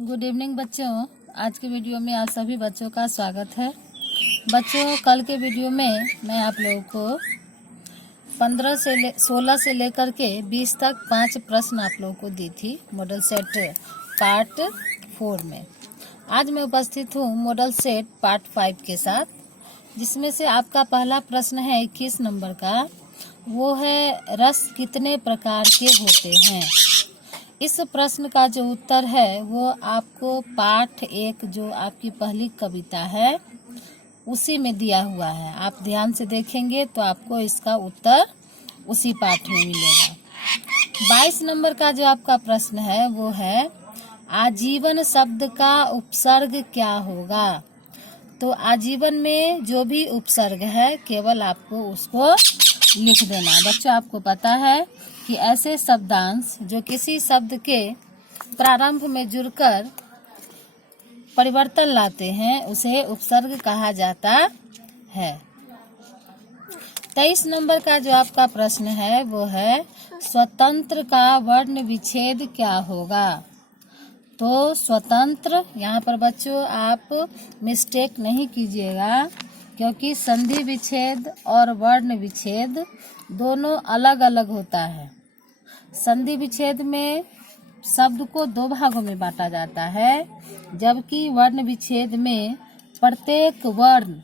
Good evening बच्चों। आज के वीडियो में आप सभी बच्चों का स्वागत है। बच्चों, कल के वीडियो में मैं आप लोगों को 16 से लेकर के 20 तक 5 प्रश्न आप लोगों को दी थी मॉडल सेट पार्ट 4 में। आज मैं उपस्थित हूँ मॉडल सेट पार्ट 5 के साथ, जिसमें से आपका पहला प्रश्न है 21 नंबर का। वो है रस कितने प्रकार के होते हैं। इस प्रश्न का जो उत्तर है वो आपको पाठ 1 जो आपकी पहली कविता है उसी में दिया हुआ है। आप ध्यान से देखेंगे तो आपको इसका उत्तर उसी पाठ में मिलेगा। 22 नंबर का जो आपका प्रश्न है वो है आजीवन शब्द का उपसर्ग क्या होगा। तो आजीवन में जो भी उपसर्ग है केवल आपको उसको लिख देना। बच्चों, आपको पता है कि ऐसे शब्दांश जो किसी शब्द के प्रारंभ में जुड़कर परिवर्तन लाते हैं उसे उपसर्ग कहा जाता है। 23 नंबर का जो आपका प्रश्न है वो है स्वतंत्र का वर्ण विच्छेद क्या होगा। तो स्वतंत्र, यहाँ पर बच्चों आप मिस्टेक नहीं कीजिएगा, क्योंकि संधि विच्छेद और वर्ण विच्छेद दोनों अलग अलग होता है। संधि विच्छेद में शब्द को 2 भागों में बांटा जाता है, जबकि वर्ण विच्छेद में प्रत्येक वर्ण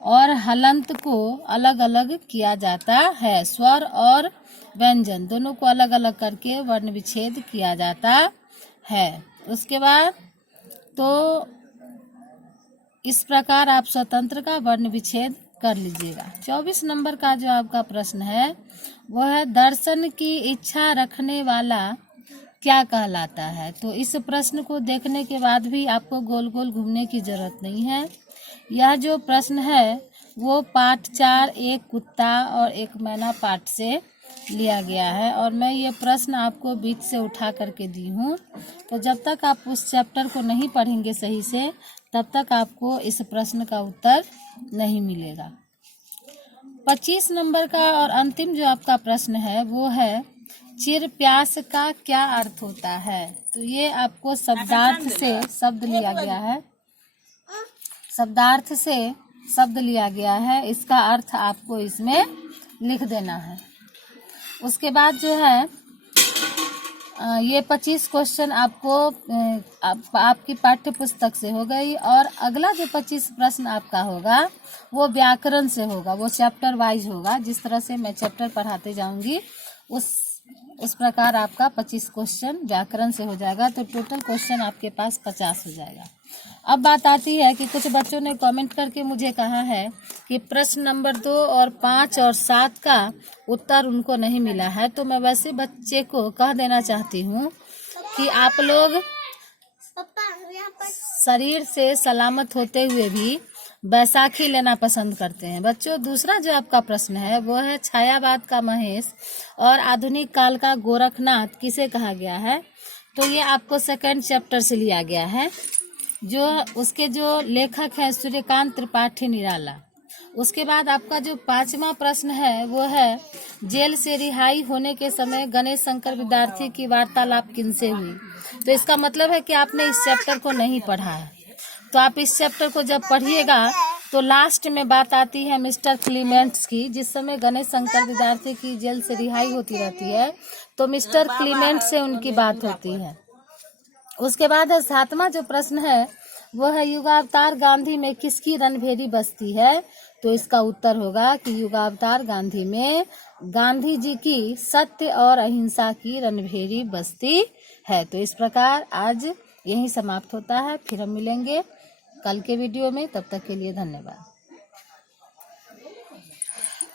और हलंत को अलग अलग किया जाता है। स्वर और व्यंजन दोनों को अलग अलग करके वर्ण विच्छेद किया जाता है। उसके बाद तो इस प्रकार आप स्वतंत्र का वर्ण विच्छेद कर लीजिएगा। 24 नंबर का जो आपका प्रश्न है वो है दर्शन की इच्छा रखने वाला क्या कहलाता है। तो इस प्रश्न को देखने के बाद भी आपको गोल गोल घूमने की जरूरत नहीं है। यह जो प्रश्न है वो पाठ 4 एक कुत्ता और एक मैना पाठ से लिया गया है, और मैं ये प्रश्न आपको बीच से उठा करके दी हूँ। तो जब तक आप उस चैप्टर को नहीं पढ़ेंगे सही से तब तक आपको इस प्रश्न का उत्तर नहीं मिलेगा। 25 नंबर का और अंतिम जो आपका प्रश्न है वो है चिर प्यास का क्या अर्थ होता है। तो ये आपको शब्दार्थ से शब्द लिया गया है, शब्दार्थ से शब्द लिया गया है। इसका अर्थ आपको इसमें लिख देना है। उसके बाद जो है ये 25 क्वेश्चन आपको आपकी पाठ्य पुस्तक से हो गई, और अगला जो 25 प्रश्न आपका होगा वो व्याकरण से होगा। वो चैप्टर वाइज होगा। जिस तरह से मैं चैप्टर पढ़ाते जाऊंगी उस प्रकार आपका 25 क्वेश्चन व्याकरण से हो जाएगा। तो टोटल क्वेश्चन आपके पास 50 हो जाएगा। अब बात आती है कि कुछ बच्चों ने कमेंट करके मुझे कहा है कि प्रश्न नंबर 2 और 5 और 7 का उत्तर उनको नहीं मिला है। तो मैं वैसे बच्चे को कह देना चाहती हूँ कि आप लोग शरीर से सलामत होते हुए भी बैसाखी लेना पसंद करते हैं। बच्चों, दूसरा जो आपका प्रश्न है वो है छायावाद का महेश और आधुनिक काल का गोरखनाथ किसे कहा गया है। तो ये आपको 2nd चैप्टर से लिया गया है। जो उसके जो लेखक है सूर्यकांत त्रिपाठी निराला। उसके बाद आपका जो 5वां प्रश्न है वो है जेल से रिहाई होने के समय गणेश शंकर विद्यार्थी की वार्तालाप किनसे हुई। तो इसका मतलब है कि आपने इस चैप्टर को नहीं पढ़ा है। तो आप इस चैप्टर को जब पढ़िएगा तो लास्ट में बात आती है मिस्टर क्लीमेंट्स की। जिस समय गणेश शंकर विद्यार्थी की जेल से रिहाई होती रहती है तो मिस्टर क्लीमेंट से उनकी बात होती है। उसके बाद 7वां जो प्रश्न है वो है युगावतार गांधी में किसकी रणभेरी बसती है। तो इसका उत्तर होगा कि युगावतार गांधी में गांधी जी की सत्य और अहिंसा की रणभेरी बसती है। तो इस प्रकार आज यही समाप्त होता है। फिर हम मिलेंगे कल के वीडियो में। तब तक के लिए धन्यवाद।